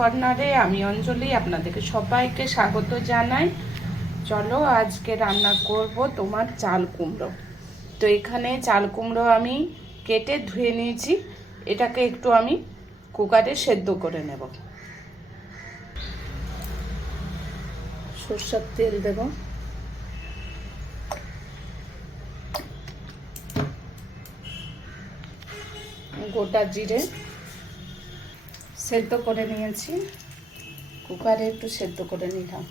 কর্নারে আমি অঞ্জলি আপনাদেরকে সবাইকে স্বাগত জানাই। চলো আজকে রান্না করব তোমার চাল কুমড়ো। তো এখানে চাল কুমড়ো আমি কেটে ধুয়ে নিয়েছি, এটাকে একটু আমি কুকারে সেদ্ধ করে নেব। সরষের তেল দেব, গোটা জিরে সেদ্ধ করে নিয়েছি, কুকারে একটু সেদ্ধ করে নিলাম।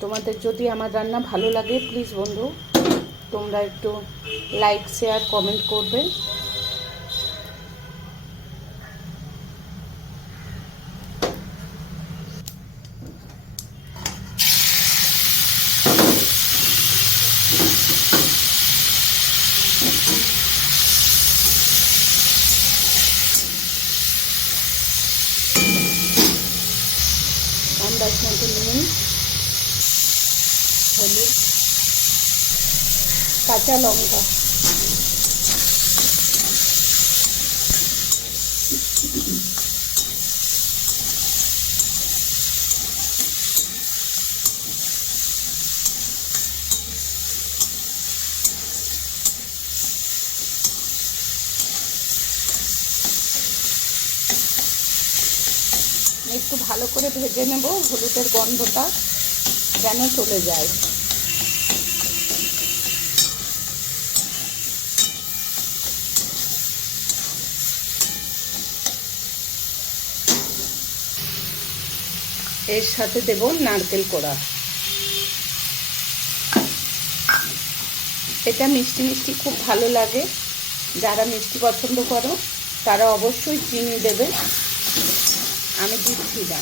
তোমাদের যদি আমার রান্না ভালো লাগে প্লিজ বন্ধু তোমরা একটু লাইক শেয়ার কমেন্ট করবে। আন্দাজ মতো নুন, হলুদ, কাঁচা লঙ্কা, একটু ভালো করে ভেজে নেব, হলুদের গন্ধটা যেন চলে যায়। এর সাথে দেব নারকেল কোড়া। এটা মিষ্টি মিষ্টি খুব ভালো লাগে, যারা মিষ্টি পছন্দ করো তারা অবশ্যই চিনি দেবে, আমি দিচ্ছি না।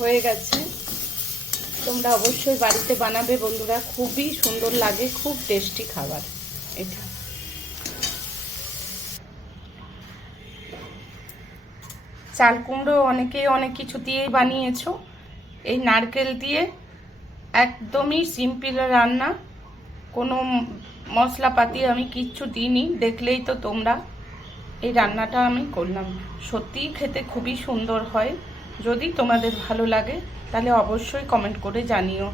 হয়ে গেছে, তোমরা অবশ্যই বাড়িতে বানাবে বন্ধুরা, খুবই সুন্দর লাগে, খুব টেস্টি খাবার এটা। চাল কুমড়ো অনেকেই অনেক কিছু দিয়েই বানিয়েছো, এই নারকেল দিয়ে একদমই সিম্পল রান্না, কোনো মশলাপাতি আমি কিচ্ছু দিইনি, দেখলেই তো তোমরা। এই রান্নাটা আমি করলাম, সত্যিই খেতে খুবই সুন্দর হয়। যদি তোমাদের ভালো লাগে তাহলে অবশ্যই কমেন্ট করে জানিও।